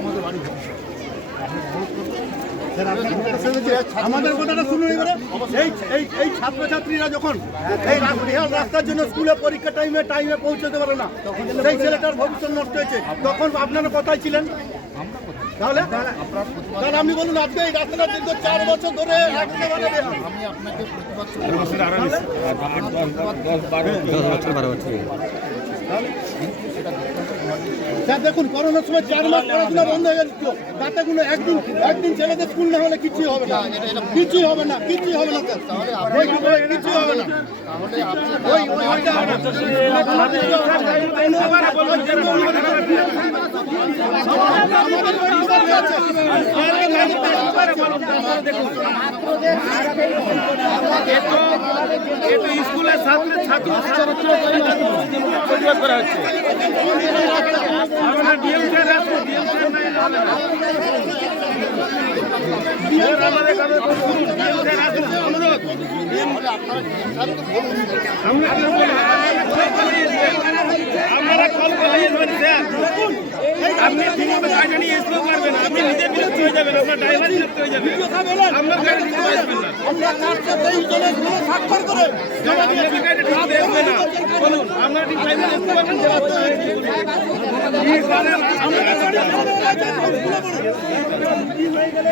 আমাদের বাড়ি আমাদের কথাটা শুনুন। এবারে এই ছাত্রছাত্রীরা যখন এই রাস্তার জন্য স্কুলে পরীক্ষা টাইমে পৌঁছতে পারে না, সেই ছেলেটার ভবিষ্যৎ নষ্ট হয়েছে, তখন আপনারা কোথায় ছিলেন? তাহলে আপনি বলুন, আজকে এই রাস্তাটা দীর্ঘ 4 বছর ধরে একেবারে আমি আপনাকে স্যার দেখুন, করোনার সময় 4 মাস পড়াশোনা বন্ধ হয়ে গেছিল, তাতে কোনো একদিন ছেলেদের স্কুল না হলে কিছুই হবে না, কিছুই হবে না, কিছুই হবে না স্যার, কিছুই হবে না। স্কুলের ছাত্র করা হচ্ছে। আপনারা কল করে আপনি ঠিকমতো গাড়ি নিয়ে আসতেও পারবেন, আপনি নিজে বিরক্ত হয়ে যাবেন, আপনার ড্রাইভার বিরক্ত হয়ে যাবে, আপনার গাড়ি নিতে পারবেন না। বলুন, আপনারা ঠিক টাইমে আসতে পারবেন?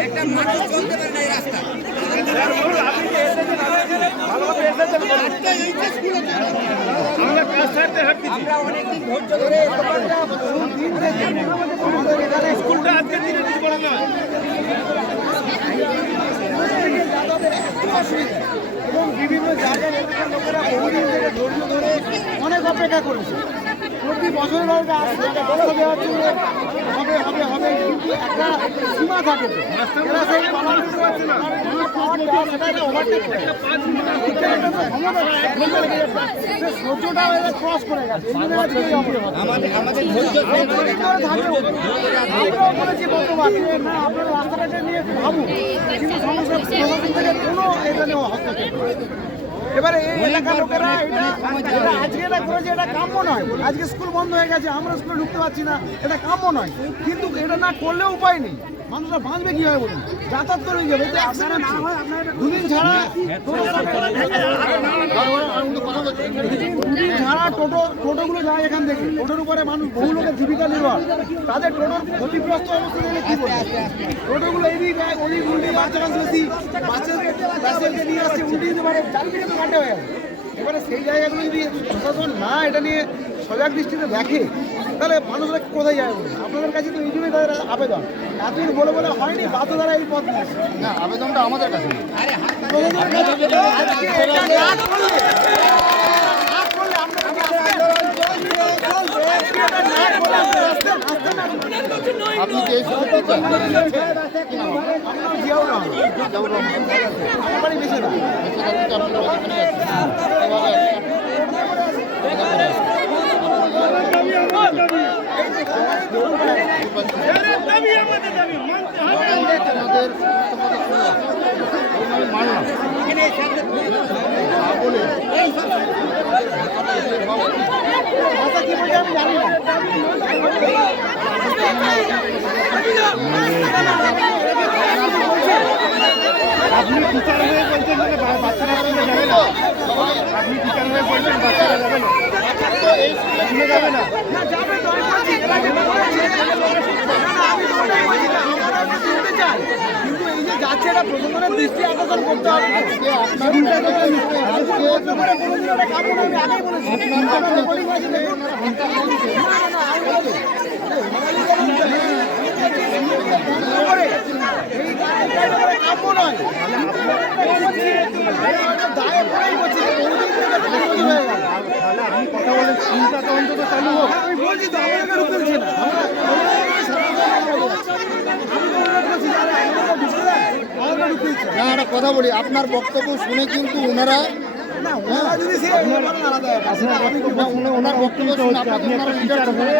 একটা মানুষ চলতে পারে না এই রাস্তা। আমরা কাজ ছাড়তে হাঁটতেছি, স্কুলটা আজকের দিনে কিছু বড় নয়। এবং বিভিন্ন জায়গায় এলাকার লোকেরা বহুদিন থেকে ধৈর্য ধরে অনেক অপেক্ষা করেছে। প্রতি বছর বাড়িতে আসছে ব্যবস্থা দেওয়ার জন্য হবে হবে হবে, কিন্তু একটা সীমা থাকে তো, এরা সেই ওভারটেক করে সহ্যটা ক্রস করে গেছে। আমরাও বলেছি বর্তমান না, আপনারা রাস্তাটাকে নিয়ে ভাবুন, কিন্তু সমস্যা প্রশাসন থেকে কোনো এখানে হস্তক্ষেপ নেই। এবারে এই এলাকার লোকেরা এটা আজকে এটা করেছে, এটা কাম্য নয়। আজকে স্কুল বন্ধ হয়ে গেছে, আমরা স্কুলে ঢুকতে পারছি না, এটা কাম্য নয়। কিন্তু এটা না করলেও উপায় নেই, মানুষরা বাঁচবে কীভাবে বলুন? যাতায়াত করে যাবে, এটা অ্যাক্সিডেন্ট দুদিন ছাড়া টোটোগুলো যায় এখান থেকে, টোটোর উপরে মানুষ বহু লোকের জীবিকা নির্বাহ, তাদের টোটোর ক্ষতিগ্রস্ত অবস্থা দেখে কী বলবে? টোটোগুলো এদিক ওদিক উল্টে বাচ্চা কাছে বেশি বাচ্চাদেরকে নিয়ে আসছে, উল্টে দিতে পারে, চারিদিকে তো ঘাটে হয়ে যাবে। এবারে সেই জায়গাগুলো যদি প্রশাসন না এটা নিয়ে সজাগ দৃষ্টিতে দেখে, তাহলে মানুষরা কোথায় যায় বলুন? আপনাদের কাছে তো এই জন্যই তাদের আবেদন, এতদিন বলে বলে হয়নি, বাধ্য দ্বারা এই পথ নিয়েছে। না, আবেদনটা আমাদের কাছে নেই। আপনি কি এই সুযোগটা চান? আপনি টিচার হয়ে বলছেন মানে বাচ্চারা যাবে না, আপনি টিচার হয়ে বলছেন বাচ্চারা যাবে না, স্কুলে যাবে না। কিন্তু এই যে যাচ্ছে, এটা প্রশাসনের দৃষ্টি আকর্ষণ করতে হবে। তাহলে আপনি কথা বলেন, স্কুলটা তো অন্তত চালু হোক। আমি বলছি তো, আমাদের রুখছে না। না, একটা কথা বলি, আপনার বক্তব্য শুনে কিন্তু ওনারা ওনার বক্তব্য শুনে আপনি একটা টিচার হয়ে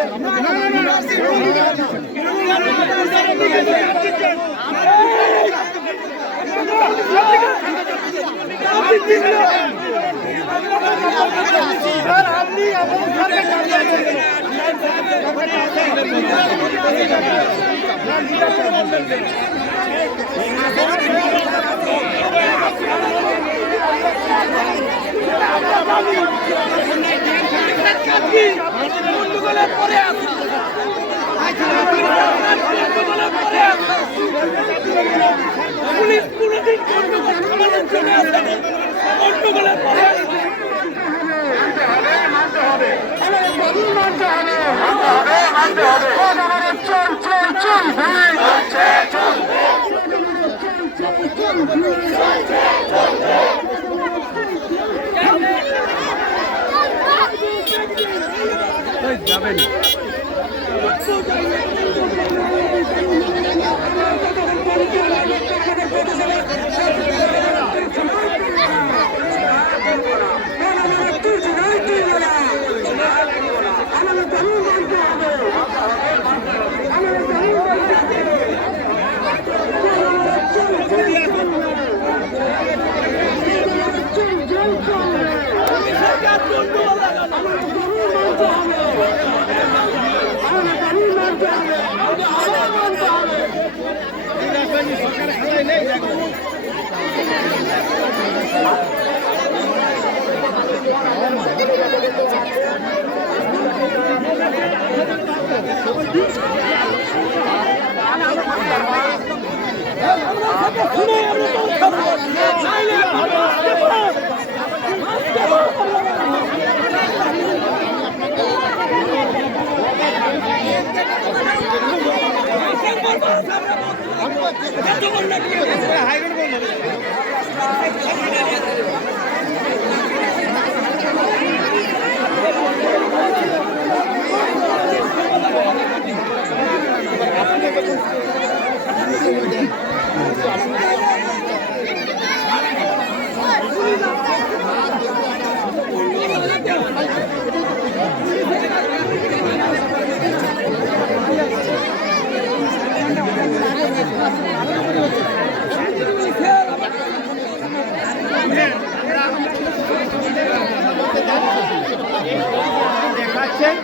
দেখাচ্ছেন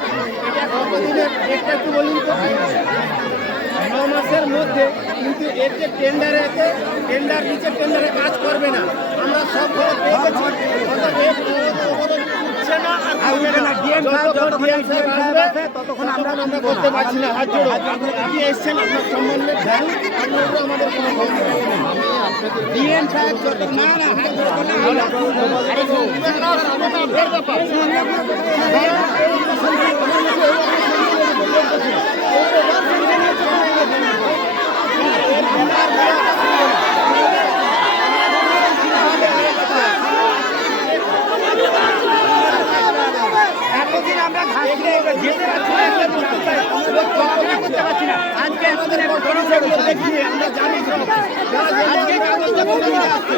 এটা কতদিনের ডেটটা একটু বলুন তো? 9 মাসের মধ্যে, কিন্তু এর যে টেন্ডারে আছে, টেন্ডার নিচে টেন্ডারে কাজ করবে না। আমরা সব খবর পেয়ে গেছি, উঠছে না আর করবে না। যতক্ষণ ডিএম সাহেব আসবে ততক্ষণ আমরা করতে পারছি না। হাত জোড়ো, আপনি এসছেন, আপনার সম্বন্ধে জানি, আপনারা আমাদের কোনো খবর নেই। ডিএম সাহেব যত না না হাত জোড়ো না হলো আরে দিবেন না, এর ব্যাপার এতদিন আমরা ঘাস যেতে পারছি না, করতে পারছি না। আজকে আমাদের কাগজগুলো দেখিয়ে আমরা জানি সব। আজকে কাগজটা বলে আসছে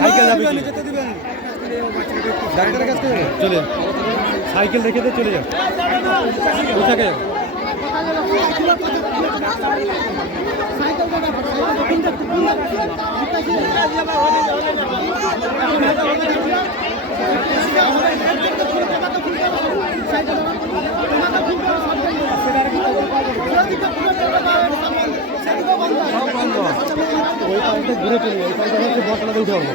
সাইকেল যাবে কি? ডাক্তারের কাছে চলে যান, সাইকেল রেখে দিয়ে চলে যান। কোথাকে ওই পাশটা ঘুরে চলে যাই, ওই পাশটা হচ্ছে বটতলাতে উঠে হবে।